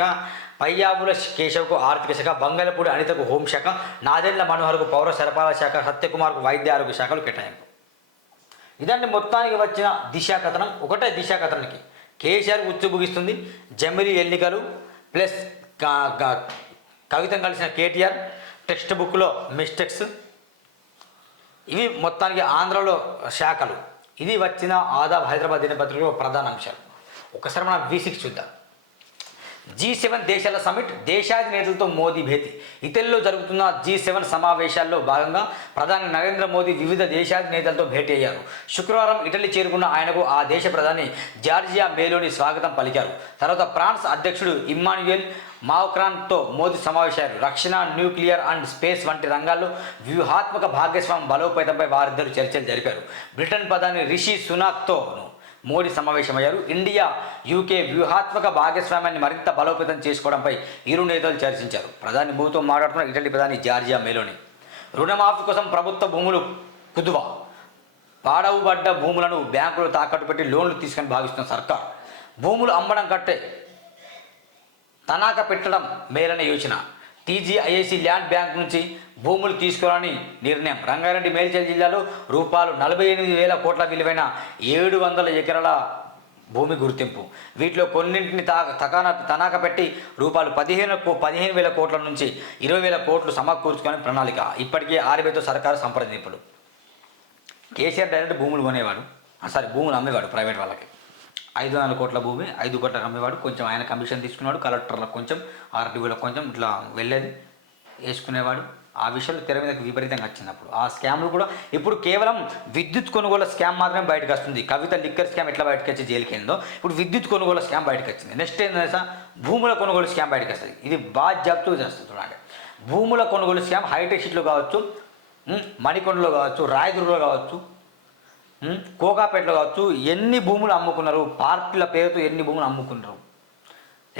పయ్యావుల కేశవ్కు ఆర్థిక శాఖ, బంగళపూడి అనితకు హోంశాఖ, నాదెండ్ల మనోహర్కు పౌర సరఫరాల శాఖ, సత్యకుమార్కు వైద్య ఆరోగ్య శాఖలు కేటాయింపు. ఇదండి మొత్తానికి వచ్చిన దిశా కథనం. ఒకటే దిశా కథనానికి కేసీఆర్ ఉచ్చుబుగిస్తుంది. జమిలీ ఎన్నికలు ప్లస్ కవితం కలిసిన కేటీఆర్, టెక్స్ట్ బుక్లో మిస్టేక్స్, ఇవి మొత్తానికి ఆంధ్రలో శాఖలు. ఇది వచ్చిన ఆదాబ్ హైదరాబాద్ దినపత్రికలో ప్రధాన అంశాలు. ఒకసారి మనం V6 చూద్దాం. G7 దేశాల సమిట్, దేశాధినేతలతో మోదీ భేటీ. ఇటలీలో జరుగుతున్న G7 సమావేశాల్లో భాగంగా ప్రధాని నరేంద్ర మోదీ వివిధ దేశాధినేతలతో భేటీ అయ్యారు. శుక్రవారం ఇటలీ చేరుకున్న ఆయనకు ఆ దేశ ప్రధాని జార్జియా మేలోని స్వాగతం పలికారు. తర్వాత ఫ్రాన్స్ అధ్యక్షుడు ఇమ్మాన్యుయల్ మాక్రాన్తో మోదీ సమావేశారు. రక్షణ, న్యూక్లియర్ అండ్ స్పేస్ వంటి రంగాల్లో వ్యూహాత్మక భాగస్వామ్యం బలోపేతంపై వారిద్దరూ చర్చలు జరిపారు. బ్రిటన్ ప్రధాని రిషి సునాక్తో మోడీ సమావేశమయ్యారు. ఇండియా, యూకే వ్యూహాత్మక భాగస్వామ్యాన్ని మరింత బలోపేతం చేసుకోవడంపై ఇరు నేతలు చర్చించారు. ప్రధాని మోదీతో మాట్లాడుతున్న ఇటలీ ప్రధాని జార్జియా మేలోని. రుణమాఫీ కోసం ప్రభుత్వ భూములు కుదువ. పాడవుబడ్డ భూములను బ్యాంకులు తాకట్టు పెట్టి లోన్లు తీసుకొని భావిస్తున్న సర్కార్. భూములు అమ్మడం కంటే తనఖా పెట్టడం మేలనే యోచన. TGIAC ల్యాండ్ బ్యాంక్ నుంచి భూములు తీసుకోవాలని నిర్ణయం. రంగారెడ్డి, మేడ్చల్ జిల్లాలో రూపాయలు 48,000 కోట్ల విలువైన 700 ఎకరాల భూమి గుర్తింపు. వీటిలో కొన్నింటిని తనఖా పెట్టి రూపాయలు 15,000 కోట్ల నుంచి 20,000 కోట్లు సమకూర్చుకొని ప్రణాళిక. ఇప్పటికే RBIతో సర్కారు సంప్రదింపులు. కేసీఆర్ డైరెక్ట్ భూములు కొనేవాడు, భూములు అమ్మేవాడు ప్రైవేట్ వాళ్ళకి. 500 కోట్ల భూమి 5 కోట్లకు అమ్మేవాడు. కొంచెం ఆయన కమిషన్ తీసుకునేవాడు, కలెక్టర్లకు కొంచెం, RDOలకు కొంచెం, ఇట్లా వెళ్ళేది వేసుకునేవాడు. ఆ విషయంలో తెర మీదకి విపరీతంగా వచ్చినప్పుడు ఆ స్కామ్లు కూడా ఇప్పుడు కేవలం విద్యుత్ కొనుగోలు స్కామ్ మాత్రమే బయటకు వస్తుంది. కవిత లిక్కర్ స్కామ్ ఎట్లా బయటకు వచ్చి జైలుకి వెళ్ళిందో ఇప్పుడు విద్యుత్ కొనుగోలు స్కామ్ బయటకు వచ్చింది. నెక్స్ట్ ఏంటంటే భూముల కొనుగోలు స్కామ్ బయటకు వస్తుంది. ఇది బాగా జాగ్రత్తగా చేస్తుంది. చూడండి, భూముల కొనుగోలు స్కామ్ హైటెక్ సిటీలో కావచ్చు, మణికొండలో కావచ్చు, రాయదుర్గలో కావచ్చు, కోకాపేటలో కావచ్చు, ఎన్ని భూములు అమ్ముకున్నారు, పార్టీల పేరుతో ఎన్ని భూములు అమ్ముకున్నారు,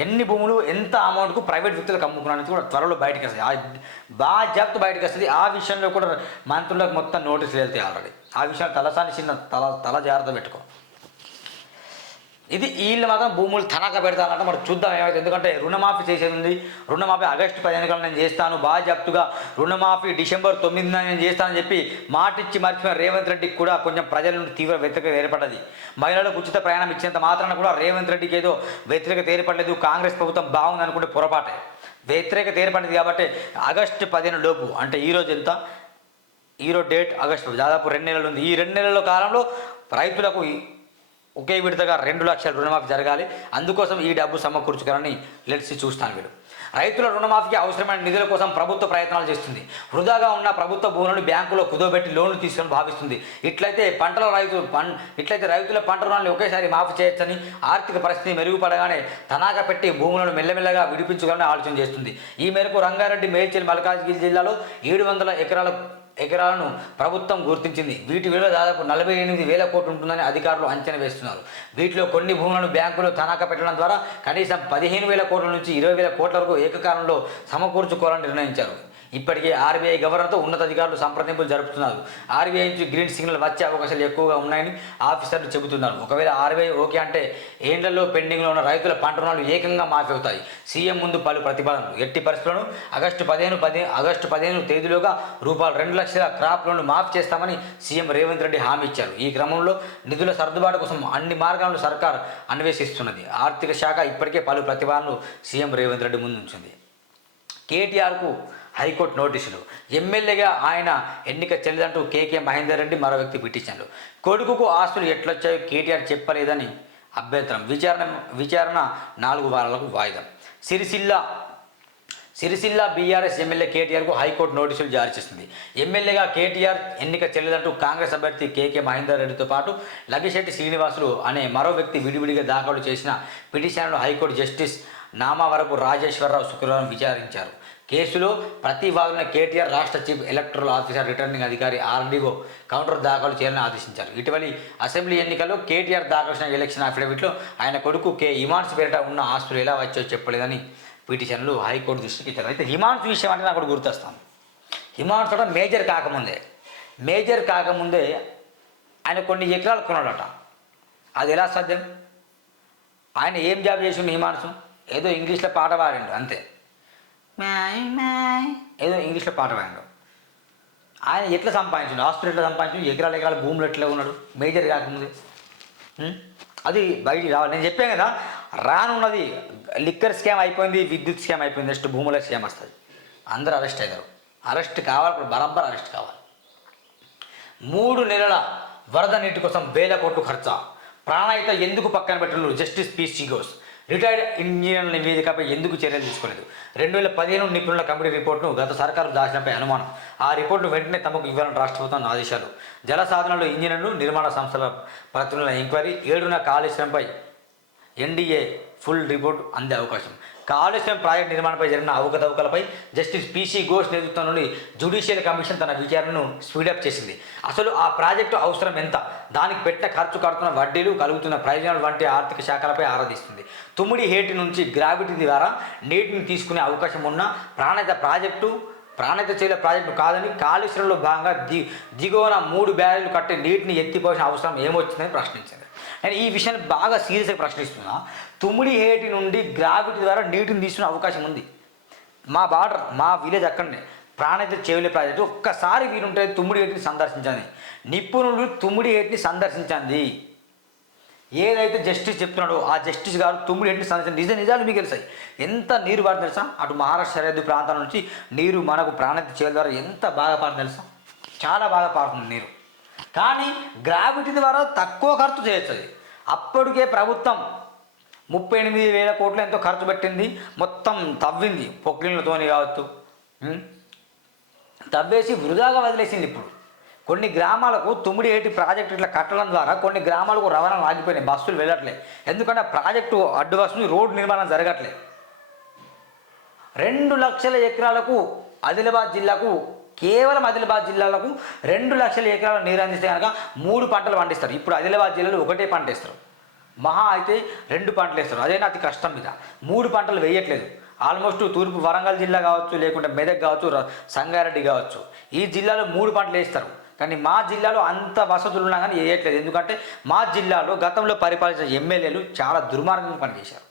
ఎన్ని భూములు ఎంత అమౌంట్కు ప్రైవేట్ వ్యక్తులకు అమ్ముకున్నారని కూడా త్వరలో బయటకు వస్తుంది. బాగా జాగ్రత్త బయటకు వస్తుంది. ఆ విషయంలో కూడా మంత్రులకు మొత్తం నోటీసులు వెళ్తాయి ఆల్రెడీ. ఆ విషయాలు తలసాని చిన్న తల జాగ్రత్త పెట్టుకో. ఇది వీళ్ళు మాత్రం భూములు తనఖా పెడతానంటే మరి చూద్దాం ఏమైతే. ఎందుకంటే రుణమాఫీ చేసేది ఉంది. రుణమాఫీ ఆగస్టు 15 నేను చేస్తాను, బాగా జాగ్రత్తగా రుణమాఫీ డిసెంబర్ 9 నేను చేస్తానని చెప్పి మాటిచ్చి మర్చిపోయిన రేవంత్ రెడ్డికి కూడా కొంచెం ప్రజల నుండి తీవ్ర వ్యతిరేకత ఏర్పడ్డది. మహిళలకు ఉచిత ప్రయాణం ఇచ్చినంత మాత్రాన కూడా రేవంత్ రెడ్డికి ఏదో వ్యతిరేకత ఏర్పడలేదు, కాంగ్రెస్ ప్రభుత్వం బాగుంది అనుకుంటే పొరపాటే. వ్యతిరేకత ఏర్పడింది కాబట్టి ఆగస్టు 15 లోపు, అంటే ఈరోజు ఎంత, ఈరోజు డేట్ ఆగస్టు, దాదాపు 2 నెలలు ఉంది. ఈ 2 నెలల కాలంలో రైతులకు ఒకే విడతగా 2 లక్షల రుణమాఫీ జరగాలి. అందుకోసం ఈ డబ్బు సమకూర్చుకోవాలని లెట్స్ చూస్తాను. వీడు రైతుల రుణమాఫీకి అవసరమైన నిధుల కోసం ప్రభుత్వ ప్రయత్నాలు చేస్తుంది. వృధాగా ఉన్న ప్రభుత్వ భూములను బ్యాంకులో కుదోబెట్టి లోన్లు తీసుకొని భావిస్తుంది. ఇట్లయితే రైతుల పంట రుణాలను ఒకేసారి మాఫీ చేయొచ్చని, ఆర్థిక పరిస్థితి మెరుగుపడగానే తనఖా పెట్టి భూములను మెల్లమెల్లగా విడిపించుకోవాలని ఆలోచన చేస్తుంది. ఈ మేరకు రంగారెడ్డి, మేడ్చల్, మల్కాజ్గిరి జిల్లాలో 700 ఎకరాలను ప్రభుత్వం గుర్తించింది. వీటి విలువ దాదాపు 48,000 కోట్లు ఉంటుందని అధికారులు అంచనా వేస్తున్నారు. వీటిలో కొన్ని భూములను బ్యాంకులో తనఖా పెట్టడం ద్వారా కనీసం 15,000 కోట్ల నుంచి 20,000 కోట్ల వరకు ఏకకాలంలో సమకూర్చుకోవాలని నిర్ణయించారు. ఇప్పటికే RBI గవర్నర్తో ఉన్నతాధికారులు సంప్రదింపులు జరుపుతున్నారు. RBI నుంచి గ్రీన్ సిగ్నల్ వచ్చే అవకాశాలు ఎక్కువగా ఉన్నాయని ఆఫీసర్లు చెబుతున్నారు. ఒకవేళ RBI ఓకే అంటే ఏండ్లలో పెండింగ్లో ఉన్న రైతుల పంట రుణాలు ఏకంగా మాఫీ అవుతాయి. సీఎం ముందు పలు ప్రతిపాదనలు. ఎట్టి పరిస్థితులను ఆగస్టు 15 తేదీలోగా రూపాయలు 2 లక్షల క్రాప్ లోన్లు మాఫీ చేస్తామని సీఎం రేవంత్ రెడ్డి హామీ ఇచ్చారు. ఈ క్రమంలో నిధుల సర్దుబాటు కోసం అన్ని మార్గాలను సర్కార్ అన్వేషిస్తున్నది. ఆర్థిక శాఖ ఇప్పటికే పలు ప్రతిపాదనలు సీఎం రేవంత్ రెడ్డి ముందు ఉంచింది. కేటీఆర్కు హైకోర్టు నోటీసులు. ఎమ్మెల్యేగా ఆయన ఎన్నిక చెల్లదంటూ కేకే మహేందర్ రెడ్డి మరో వ్యక్తి పిటిషన్లు. కొడుకుకు ఆస్తులు ఎట్లొచ్చాయో కేటీఆర్ చెప్పలేదని అభ్యంతరం. విచారణ 4 వారాలకు వాయిదా. సిరిసిల్ల బీఆర్ఎస్ ఎమ్మెల్యే కేటీఆర్కు హైకోర్టు నోటీసులు జారీ చేసింది. ఎమ్మెల్యేగా కేటీఆర్ ఎన్నిక చెల్లదంటూ కాంగ్రెస్ అభ్యర్థి కేకే మహేందర్ రెడ్డితో పాటు లగిశెట్టి శ్రీనివాసులు అనే మరో వ్యక్తి విడివిడిగా దాఖలు చేసిన పిటిషన్లను హైకోర్టు జస్టిస్ నామవరపు రాజేశ్వరరావు శుక్రవారం విచారించారు. కేసులో ప్రతి వాదన కేటీఆర్ రాష్ట్ర చీఫ్ ఎలక్టరల్ ఆఫీసర్ రిటర్నింగ్ అధికారి RDO కౌంటర్ దాఖలు చేయాలని ఆదేశించారు. ఇటీవలి అసెంబ్లీ ఎన్నికల్లో కేటీఆర్ దాఖలు చేసిన ఎలక్షన్ అఫిడవిట్లో ఆయన కొడుకు ఇమాన్స్ పేరిట ఉన్న ఆస్తులు ఎలా వచ్చో చెప్పలేదని పిటిషన్లు హైకోర్టు దృష్టికి ఇచ్చారు. అయితే హిమాంశు విషయం అంటే నాకు ఒకటి గుర్తొస్తాను. హిమాంశు కూడా మేజర్ కాకముందే ఆయన కొన్ని ఎకరాలు కొన్నాడట. అది ఎలా సాధ్యం? ఆయన ఏం జాబ్ చేసిండు హిమాంశు? ఏదో ఇంగ్లీష్లో పాట పాడిండు అంతే, ఏదో ఇంగ్లీష్లో పాట పాడిండు. ఆయన ఎట్లా సంపాదించండు? హాస్పిటల్ ఎట్లా సంపాదించండు? ఎకరాల భూములు ఎట్లా ఉన్నాడు మేజర్ కాకముందే? అది బయటికి రావాలి. నేను చెప్పాను కదా, రానున్నది లిక్కర్ స్కామ్ అయిపోయింది, విద్యుత్ స్కామ్ అయిపోయింది, నెక్స్ట్ భూముల స్కామ్ వస్తుంది. అందరూ అరెస్ట్ అవుతారు. అరెస్ట్ కావాలి, ఇప్పుడు బరాబర్ అరెస్ట్ కావాలి. 3 నెలల వరద నీటి కోసం 1000 కోట్లు ఖర్చా, ప్రాణాయిత ఎందుకు పక్కన పెట్టిన జస్టిస్ పీసీ ఘోష్, రిటైర్డ్ ఇంజనీర్ల నివేదికపై ఎందుకు చర్యలు తీసుకోలేదు? 2015 నిపుణుల కమిటీ రిపోర్టును గత సర్కారు దాచినపై అనుమానం, ఆ రిపోర్టు వెంటనే తమకు ఇవ్వాలని రాష్ట్ర ప్రభుత్వం ఆదేశాలు. జల సాధనలో ఇంజనీర్లు, నిర్మాణ సంస్థల ప్రతినిధుల ఎంక్వైరీ, 7న కాళేశ్వరంపై ఎన్డీఏ ఫుల్ రిపోర్ట్ అందే అవకాశం. కాళేశ్వరం ప్రాజెక్టు నిర్మాణంపై జరిగిన అవకతవకలపై జస్టిస్ పీసీ ఘోష్ నేతృత్వంలోని జ్యుడిషియల్ కమిషన్ తన విచారణను స్పీడప్ చేసింది. అసలు ఆ ప్రాజెక్టు అవసరం ఎంత, దానికి పెట్టిన ఖర్చు, కడుతున్న వడ్డీలు, కలుగుతున్న ప్రయోజనాలు వంటి ఆర్థిక శాఖలపై ఆరాధిస్తుంది. తుమ్మిడి హేటి నుంచి గ్రావిటీ ద్వారా నీటిని తీసుకునే అవకాశం ఉన్న ప్రాణహిత చేల ప్రాజెక్టు కాదని, కాళేశ్వరంలో భాగంగా దిగువన 3 బ్యారేజ్లు కట్టి నీటిని ఎత్తిపోసిన అవసరం ఏమొచ్చిందని ప్రశ్నించింది. నేను ఈ విషయాన్ని బాగా సీరియస్గా ప్రశ్నిస్తున్నా. తుమ్మిడి హేటి నుండి గ్రావిటీ ద్వారా నీటిని తీసుకునే అవకాశం ఉంది. మా బార్డర్, మా విలేజ్ అక్కడనే ప్రాణహిత చేవలి ప్రాజెక్టు. ఒక్కసారి వీలుంటే తుమ్మిడి హేటిని సందర్శించండి. నిపుణులు తుమ్మిడి హేటిని సందర్శించండి. ఏదైతే జస్టిస్ చెప్తున్నాడో ఆ జస్టిస్ గారు తుమ్మిడి హేటిని సందర్శించండి. నిజాలు మీకు తెలుసాయి. ఎంత నీరు పారుతుంది తెలుసా? అటు మహారాష్ట్ర సరిహద్దు ప్రాంతాల నుంచి నీరు మనకు ప్రాణహిత చేవలి ద్వారా ఎంత బాగా పారుతుంది తెలుసా? చాలా బాగా పారుతుంది నీరు. కానీ గ్రావిటీ ద్వారా తక్కువ ఖర్చు చేయొచ్చు. అది అప్పటికే ప్రభుత్వం 38,000 కోట్లు ఎంతో ఖర్చు పెట్టింది, మొత్తం తవ్వింది, పొక్లిన్లతోని కావచ్చు, తవ్వేసి వృధాగా వదిలేసింది. ఇప్పుడు కొన్ని గ్రామాలకు తుమ్మిడి హేటి ప్రాజెక్టు ఇట్లా కట్టడం ద్వారా కొన్ని గ్రామాలకు రవాణా ఆగిపోయినాయి, బస్సులు వెళ్ళట్లే. ఎందుకంటే ఆ ప్రాజెక్టు అడ్డు వస్తుంది, రోడ్డు నిర్మాణం జరగట్లే. 2 లక్షల ఎకరాలకు ఆదిలాబాద్ జిల్లాకు, కేవలం ఆదిలాబాద్ జిల్లాలకు 2 లక్షల ఎకరాలు నీరు అందిస్తే కనుక 3 పంటలు పండిస్తారు. ఇప్పుడు ఆదిలాబాద్ జిల్లాలో 1 పంట వేస్తారు, మహా అయితే 2 పంటలు వేస్తారు. అదైనా అతి కష్టం మీద 3 పంటలు వేయట్లేదు. ఆల్మోస్ట్ తూర్పు వరంగల్ జిల్లా కావచ్చు, లేకుంటే మెదక్ కావచ్చు, సంగారెడ్డి కావచ్చు, ఈ జిల్లాలో 3 పంటలు వేస్తారు. కానీ మా జిల్లాలో అంత వసతులు ఉన్నా కానీ వేయట్లేదు. ఎందుకంటే మా జిల్లాలో గతంలో పరిపాలించిన ఎమ్మెల్యేలు చాలా దుర్మార్గంగా పనిచేశారు.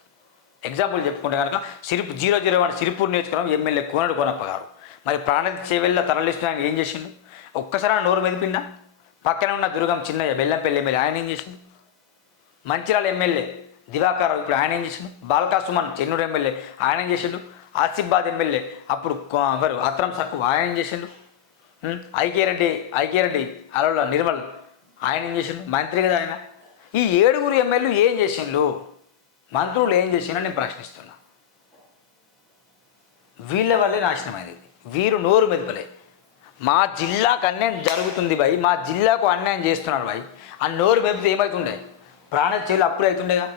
ఎగ్జాంపుల్ చెప్పుకుంటే కనుక 001 సిరిపూర్ నియోజకవర్గం ఎమ్మెల్యే కోనడు కోనప్ప గారు మరి ప్రాణహిత చేవెళ్ళ తరలిస్తున్నాయని ఏం చేసిండు? ఒక్కసారి నోరు మెదిపిండా? పక్కనే ఉన్న దుర్గం చిన్నయ్య బెల్లంపల్లి ఎమ్మెల్యే, ఆయన ఏం చేసిండు? మంచిర్యాల ఎమ్మెల్యే దివాకర్ ఇప్పుడు ఆయన ఏం చేసిండు? బాల్కా సుమన్ చెన్నూరు ఎమ్మెల్యే ఆయన ఏం చేసిండు? ఆసిఫాబాద్ ఎమ్మెల్యే అప్పుడు ఎవరు అత్రం సక్కు ఆయన ఏం చేసిండు? ఐకేరెడ్డి అలవల నిర్మల్ ఆయన ఏం చేసిండు? మంత్రి కదా ఆయన. ఈ 7 ఎమ్మెల్యేలు ఏం చేసిండు? మంత్రులు ఏం చేసిండు నేను ప్రశ్నిస్తున్నా. వీళ్ళ వల్లే నాశనమైంది. వీరు నోరు మెదపలే. మా జిల్లాకు అన్యాయం జరుగుతుంది భయ్, మా జిల్లాకు అన్యాయం చేస్తున్నాడు భయ్ అని నోరు మెదిపితే ఏమవుతుండే? ప్రాణహిత చేవెళ్ళ అప్పుడే అవుతుండేగా.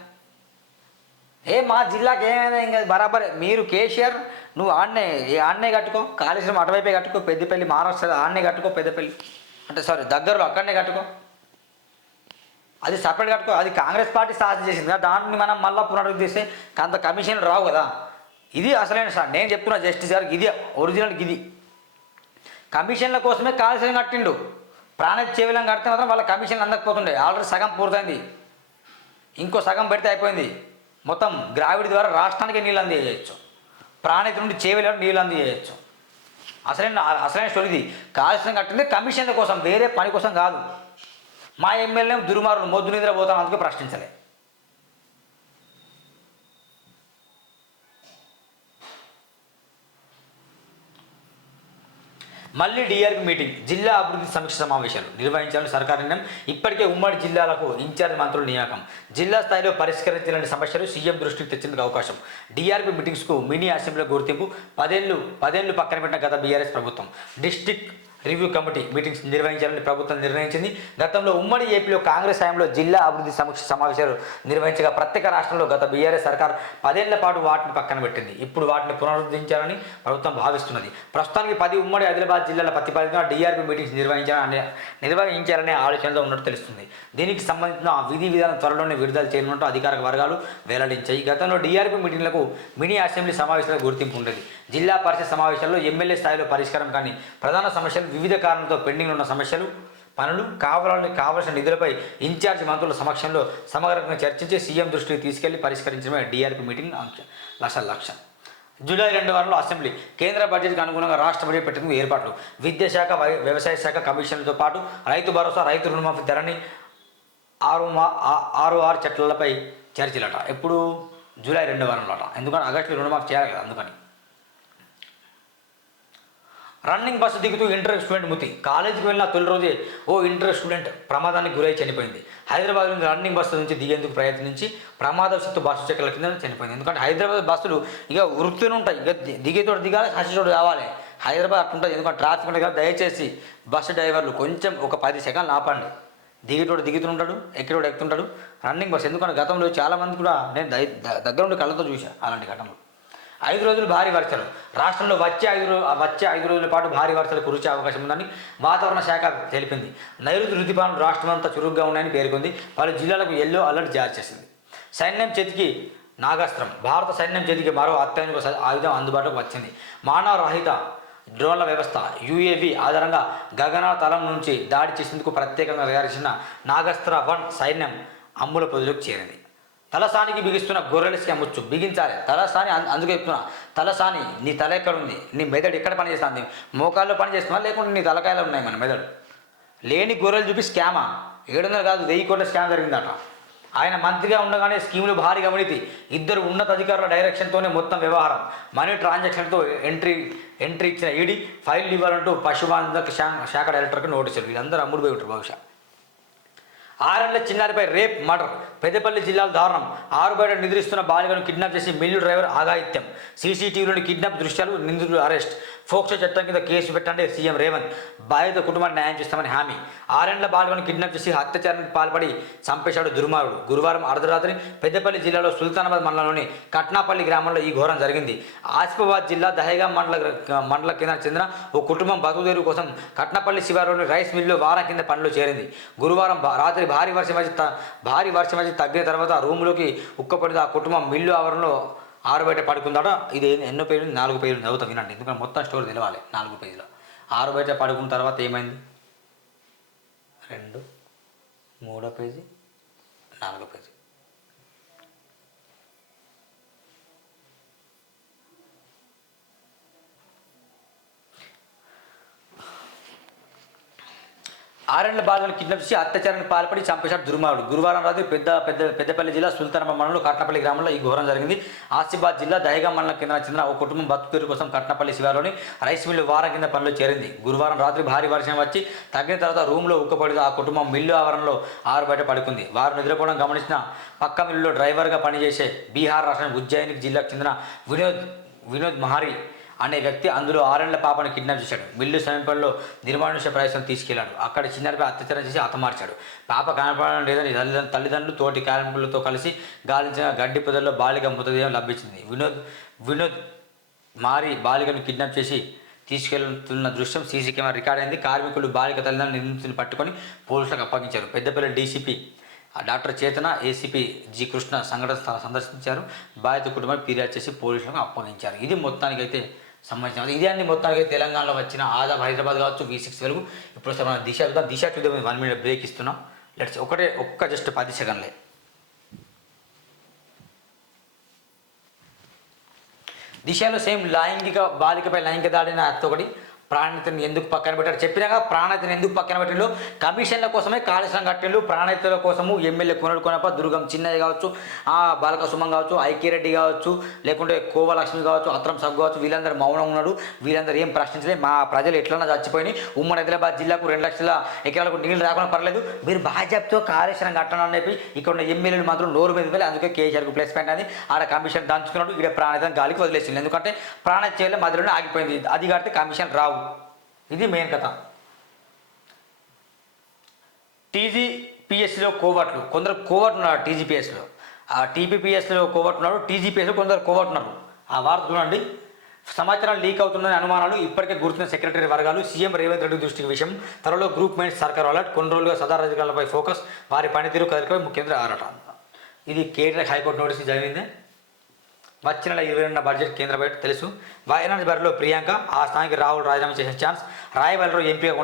మా జిల్లాకి ఏమైనా ఇంకా బరాబర్. మీరు కేసీఆర్ నువ్వు ఆడనే కట్టుకో, కాళేశ్వరం అటువైపే కట్టుకో, పెద్దపల్లి మహారాష్ట్ర ఆడనే కట్టుకో, పెద్దపల్లి అంటే దగ్గరలో అక్కడనే కట్టుకో, అది సపరేట్ కట్టుకో. అది కాంగ్రెస్ పార్టీ సాధన చేసింది కదా, దాన్ని మనం మళ్ళీ పునరుద్ధరిస్తే అంత కమిషన్లు రావు కదా. ఇది అసలైన సార్ నేను చెప్తున్నా జస్టిస్ గారికి, ఇది ఒరిజినల్. ఇది కమిషన్ల కోసమే కాళేశ్వరం కట్టిండు. ప్రాణహిత చేవెళ్ళం కడితే మాత్రం వాళ్ళ కమిషన్లు అందకపోతుండే. ఆల్రెడీ సగం పూర్తయింది, ఇంకో సగం పెడితే అయిపోయింది. మొత్తం గ్రావిటీ ద్వారా రాష్ట్రానికి నీళ్ళు అందజేయచ్చు, ప్రాణహిత నుండి చేవెళ్ళ నీళ్ళు అందజేయచ్చు. అసలైన స్టోరీ ఇది. కాళేశ్వరం కట్టింది కమిషన్ల కోసం, వేరే పని కోసం కాదు. మా ఎమ్మెల్యే దుర్మార్గులు మొద్దు నిద్ర పోతాం, అందుకే ప్రశ్నించలే. మళ్ళీ డిఆర్పీ మీటింగ్, జిల్లా అభివృద్ధి సమీక్ష సమావేశాలు నిర్వహించాలని సర్కారు నిర్ణయం. ఇప్పటికే ఉమ్మడి జిల్లాలకు ఇన్ఛార్జ్ మంత్రుల నియామకం, జిల్లా స్థాయిలో పరిష్కరించాలని సమస్యలు సీఎం దృష్టికి తెచ్చేందుకు అవకాశం. డిఆర్పీ మీటింగ్స్కు మినీ అసెంబ్లీ గుర్తింపు. 10 ఏళ్ళు పక్కన పెట్టిన గత బీఆర్ఎస్ ప్రభుత్వం. డిస్టిక్ రివ్యూ కమిటీ మీటింగ్స్ నిర్వహించాలని ప్రభుత్వం నిర్ణయించింది. గతంలో ఉమ్మడి ఏపీలో కాంగ్రెస్ హయాంలో జిల్లా అభివృద్ధి సమీక్ష సమావేశాలు నిర్వహించగా ప్రత్యేక రాష్ట్రంలో గత బీఆర్ఎస్ సర్కార్ 10 ఏళ్ల పాటు వాటిని పక్కన పెట్టింది. ఇప్పుడు వాటిని పునరుద్ధరించాలని ప్రభుత్వం భావిస్తున్నది. ప్రస్తుతానికి 10 ఉమ్మడి ఆదిలాబాద్ జిల్లాల ప్రతిపాదికన డిఆర్పీ మీటింగ్స్ నిర్వహించాలనే ఆలోచనలో ఉన్నట్టు తెలుస్తుంది. దీనికి సంబంధించిన విధి విధానం త్వరలోనే విడుదల చేయనున్నట్టు అధికారిక వర్గాలు వెల్లడించాయి. గతంలో డిఆర్పీ మీటింగ్లకు మినీ అసెంబ్లీ సమావేశాలకు గుర్తింపు ఉండేది. జిల్లా పరిషత్ సమావేశాల్లో ఎమ్మెల్యే స్థాయిలో పరిష్కారం కానీ ప్రధాన సమస్యలు, వివిధ కారణాలతో పెండింగ్ ఉన్న సమస్యలు, పనులు, కావలసిన నిధులపై ఇన్ఛార్జి మంత్రుల సమక్షంలో సమగ్రంగా చర్చించి సీఎం దృష్టికి తీసుకెళ్లి పరిష్కరించడమే డిఆర్పీ మీటింగ్ లక్ష్యం. జూలై 2 వారంలో అసెంబ్లీ కేంద్ర బడ్జెట్కి అనుగుణంగా రాష్ట్ర బడ్జెట్ పెట్టేందుకు ఏర్పాట్లు, విద్యాశాఖ, వ్యవసాయ శాఖ కమిషన్లతో పాటు రైతు భరోసా, రైతు రుణమాఫీ ధరని 6 చట్టాలపై చర్చలట. ఎప్పుడు జూలై 2 వారంలో అట. ఎందుకంటే ఆగస్టులో రుణమాఫీ చేయాలి కదా, అందుకని. రన్నింగ్ బస్సు దిగుతూ ఇంటర్ స్టూడెంట్ మృతి. కాలేజీకి వెళ్ళిన తొలి రోజే ఓ ఇంటర్ స్టూడెంట్ ప్రమాదానికి గురై చనిపోయింది. హైదరాబాద్లోని రన్నింగ్ బస్సు నుంచి దిగేందుకు ప్రయత్నించి ప్రమాదవశాత్తు బస్సు చెక్కల కింద చనిపోయింది. ఎందుకంటే హైదరాబాద్ బస్సులు ఇక వృత్తిని ఉంటాయి, ఇక దిగేతోడు దిగాలి, హసిచోడు కావాలి. హైదరాబాద్ అట్లుంటుంది. ఎందుకంటే ట్రాఫిక్ ఉంటుంది కదా. దయచేసి బస్సు డ్రైవర్లు కొంచెం ఒక 10 సెకండ్లు ఆపండి. దిగేటోడు దిగుతుంటాడు, ఎక్కేటోడు ఎక్కుతుంటాడు. రన్నింగ్ బస్సు ఎందుకంటే గతంలో చాలామంది కూడా నేను దగ్గర ఉండి కళ్ళతో చూశాను అలాంటి ఘటనలు. 5 రోజులు భారీ వర్షాలు. రాష్ట్రంలో వచ్చే 5 రోజుల పాటు భారీ వర్షాలు కురిసే అవకాశం ఉందని వాతావరణ శాఖ తెలిపింది. నైరుతి రుతుపవనాలు రాష్ట్రమంతా చురుగ్గా ఉన్నాయని పేర్కొంది. పలు జిల్లాలకు ఎల్లో అలర్ట్ జారీ చేసింది. సైన్యం చేతికి నాగాస్త్రం. భారత సైన్యం చేతికి మరో అత్యాధునిక ఆయుధం అందుబాటులోకి వచ్చింది. మానవ రహిత డ్రోన్ల వ్యవస్థ యుఏవి ఆధారంగా గగన తలం నుంచి దాడి చేసేందుకు ప్రత్యేకంగా తయారు నాగాస్త్ర 1 సైన్యం అమ్ముల పొదిలోకి చేరింది. తలసానికి బిగిస్తున్న గొర్రెల ముచ్చు బిగించాలి. తలసాని అందుకే చెప్తున్నా, తలసాని నీ తల ఎక్కడుంది, నీ మెదడు ఎక్కడ పని చేస్తుంది, మోకాల్లో పని చేస్తున్నా లేకుంటే నీ తలకాయలు ఉన్నాయి మన మెదడు. లేని గొర్రెలు చూపి స్కామా 700 కాదు 1000 కోట్ల స్కామ్ జరిగిందట. ఆయన మంత్రిగా ఉండగానే స్కీములు భారీ అవినీతి. 2 ఉన్నత అధికారుల డైరెక్షన్తోనే మొత్తం వ్యవహారం. మనీ ట్రాన్సాక్షన్తో ఎంట్రీ ఇచ్చిన ఈడీ ఫైల్ ఇవ్వాలంటూ పశుసంవర్ధక శాఖ డైరెక్టర్కి నోటీసులు. వీళ్ళందరూ అమ్ముడు పోయి ఉంటారు బహుశా. 6 ఏళ్ల చిన్నారిపై రేప్, మర్డర్. పెద్దపల్లి జిల్లాలో దారుణం. 6 బయట నిద్రిస్తున్న బాలికను కిడ్నాప్ చేసి మిల్లు డ్రైవర్ ఆగాయిత్యం. సీసీటీవీలోని కిడ్నాప్ దృశ్యాలు, నిందితులు అరెస్ట్. ఫోక్సో చట్టం కింద కేసు పెట్టండి సీఎం రేవంత్. బాధిత కుటుంబాన్ని న్యాయం చేస్తామని హామీ. 6 ఏళ్ల బాలికను కిడ్నాప్ చేసి అత్యాచారానికి పాల్పడి చంపేశాడు దుర్మార్గుడు. గురువారం అర్ధరాత్రి పెద్దపల్లి జిల్లాలో సుల్తానాబాద్ మండలంలోని కట్నాపల్లి గ్రామంలో ఈ ఘోరం జరిగింది. ఆసిఫాబాద్ జిల్లా దహేగాం మండల కేంద్రానికి చెందిన ఓ కుటుంబం బతుకుదేరు కోసం కట్నాపల్లి శివారులోని రైస్ మిల్లులో వారం కింద పనిలో చేరింది. గురువారం రాత్రి భారీ వర్షం వచ్చి తగ్గిన తర్వాత రూములోకి ఉక్కపడింది. ఆ కుటుంబం మిల్లు ఆవరణలో 6 బయట పడుకుందాడ. ఇది ఎన్నో పేజీలు, 4 పేజీలు చదువుతా వినండి, ఎందుకంటే మొత్తం స్టోరీ తెలవాలి. 4 పేజీలో 6 బయట పడుకున్న తర్వాత ఏమైంది, 2, 3 పేజీ, 4 పేజీ. ఆరేళ్ల బాలికను కిడ్నాప్ చేసి అత్యాచారానికి పాల్పడి చంపేశాడు దుర్మార్గుడు. గురువారం రాత్రి పెద్దపల్లి జిల్లా సుల్తానాబాద్ మండలంలో కట్నపల్లి గ్రామంలో ఈ ఘోరం జరిగింది. ఆసిఫాబాద్ జిల్లా దహేగాం మండలం కేంద్రానికి చెందిన ఓ కుటుంబం బతుకుతెరువు కోసం కట్నపల్లి శివారులోని రైస్ మిల్లు వారం కింద పనిలో చేరింది. గురువారం రాత్రి భారీ వర్షం వచ్చి తగ్గిన తర్వాత రూమ్లో ఉక్కపడి ఆ కుటుంబం మిల్లు ఆవరణలో 6 బయట పడుకుంది. వారు నిద్రపోవడం గమనించిన పక్క మిల్లులో డ్రైవర్గా పనిచేసే బీహార్ రాష్ట్రం ఉజ్జయిని జిల్లాకు చెందిన వినోద్ మహారి అనే వ్యక్తి అందులో 6 ఏళ్ల పాపను కిడ్నాప్ చేశాడు. మిల్లు సమీపంలో నిర్మానుష్య ప్రదేశం తీసుకెళ్లాడు. అక్కడ చిన్నారిపై అత్యాచారం చేసి హతమార్చాడు. పాప కనపడడం లేదని తల్లిదండ్రులు తోటి కార్మికులతో కలిసి గాలించిన గడ్డి పొదల్లో బాలిక మృతదేహం లభించింది. వినోద్ మారి బాలికను కిడ్నాప్ చేసి తీసుకెళ్తున్న దృశ్యం సీసీ కెమెరా రికార్డ్ అయింది. కార్మికులు బాలిక తల్లిదండ్రులు నిందితులను పట్టుకొని పోలీసులకు అప్పగించారు. పెద్దపల్లి డీసీపీ డాక్టర్ చేతన, ఏసీపీ జి కృష్ణ సంఘటన స్థలం సందర్శించారు. బాధిత కుటుంబాన్ని ఫిర్యాదు చేసి పోలీసులకు అప్పగించారు. ఇది మొత్తానికైతే సంబంధించిన ఇదే అండి. మొత్తానికి తెలంగాణలో వచ్చిన ఆదాబ్ హైదరాబాద్ కావచ్చు, V6 వెలుగు. ఇప్పుడు మనం దిశ చూద్దాం. 1 minute బ్రేక్ ఇస్తున్నాం. లెట్స్ ఒక్క జస్ట్ 10 సెకండ్లే. దిశలో సేమ్ బాలికపై లైంగిక దాడిన ఒకటి. ప్రాణహితను ఎందుకు పక్కన పెట్టారు చెప్పినాక, ప్రాణహితను ఎందుకు పక్కన పెట్టిండు, కమిషన్ల కోసమే కాళేశ్వరం కట్టిండు. ప్రాణహితుల కోసము ఎమ్మెల్యే కొనప్ప దుర్గం చిన్నయ్య కావచ్చు, బాలక సుమన్ కావచ్చు, ఐక్యరెడ్డి కావచ్చు, లేకుంటే కోవలక్ష్మి కావచ్చు, అత్రం సబ్ కావచ్చు, వీళ్ళందరూ మౌనం ఉన్నాడు. వీళ్ళందరూ ఏం ప్రశ్నించలేదు. మా ప్రజలు ఎట్లన్నా చచ్చిపోయి ఉమ్మడి ఆదిలాబాద్ జిల్లాకు 2 లక్షల ఎకరాలకు నీళ్ళు రాకుండా పర్లేదు, మీరు భాజపాతో కాళేశ్వరం కట్టడం అని చెప్పి ఇక్కడ ఉన్న ఎమ్మెల్యేలు మాత్రం నోరు మీద వెళ్ళి అందుకే కేసీఆర్కు ప్లస్ పాయింట్ అని ఆడ కమిషన్ దంచుకున్నాడు. ఇక్కడ ప్రాణహితం గాలికి వదిలేసింది. ఎందుకంటే ప్రాణహిత చేయలే మధ్యలోనే ఆగిపోయింది. అది కాబట్టి కమిషన్ రావు. ఇది మెయిన్ కథ. టీజీపీఎస్సీలో కోవట్లు కొందరు కోవట్లు ఉన్నారు టీజీపీఎస్లో. ఆ టీపీపీఎస్లో కోవట్లు ఉన్నారు, టీజీపీఎస్లో కొందరు కోవట్లు ఉన్నారు. ఆ వార్త చూడండి. సమాచారం లీక్ అవుతుందని అనుమానాలు ఇప్పటికే గుర్తున్న సెక్రటరీ వర్గాలు సీఎం రేవంత్ రెడ్డి దృష్టికి విషయం. త్వరలో గ్రూప్ మెంట్స్ సర్కార్ అలర్ట్. కొన్ని రోజులుగా సదరు అధికారులపై ఫోకస్. వారి పనితీరు కదలికపై ముఖ్యమంత్రి ఆరాట. ఇది కేటీఆర్ హైకోర్టు నోటీసు జరిగింది. వచ్చే నెల 22 బడ్జెట్ కేంద్ర బడ్జెట్ తెలుసు. వాయనాడ్ బరిలో ప్రియాంక, ఆ స్థానానికి రాహుల్ రాజీనామా చేసే ఛాన్స్. రాయవల్లిలో ఎంపీగా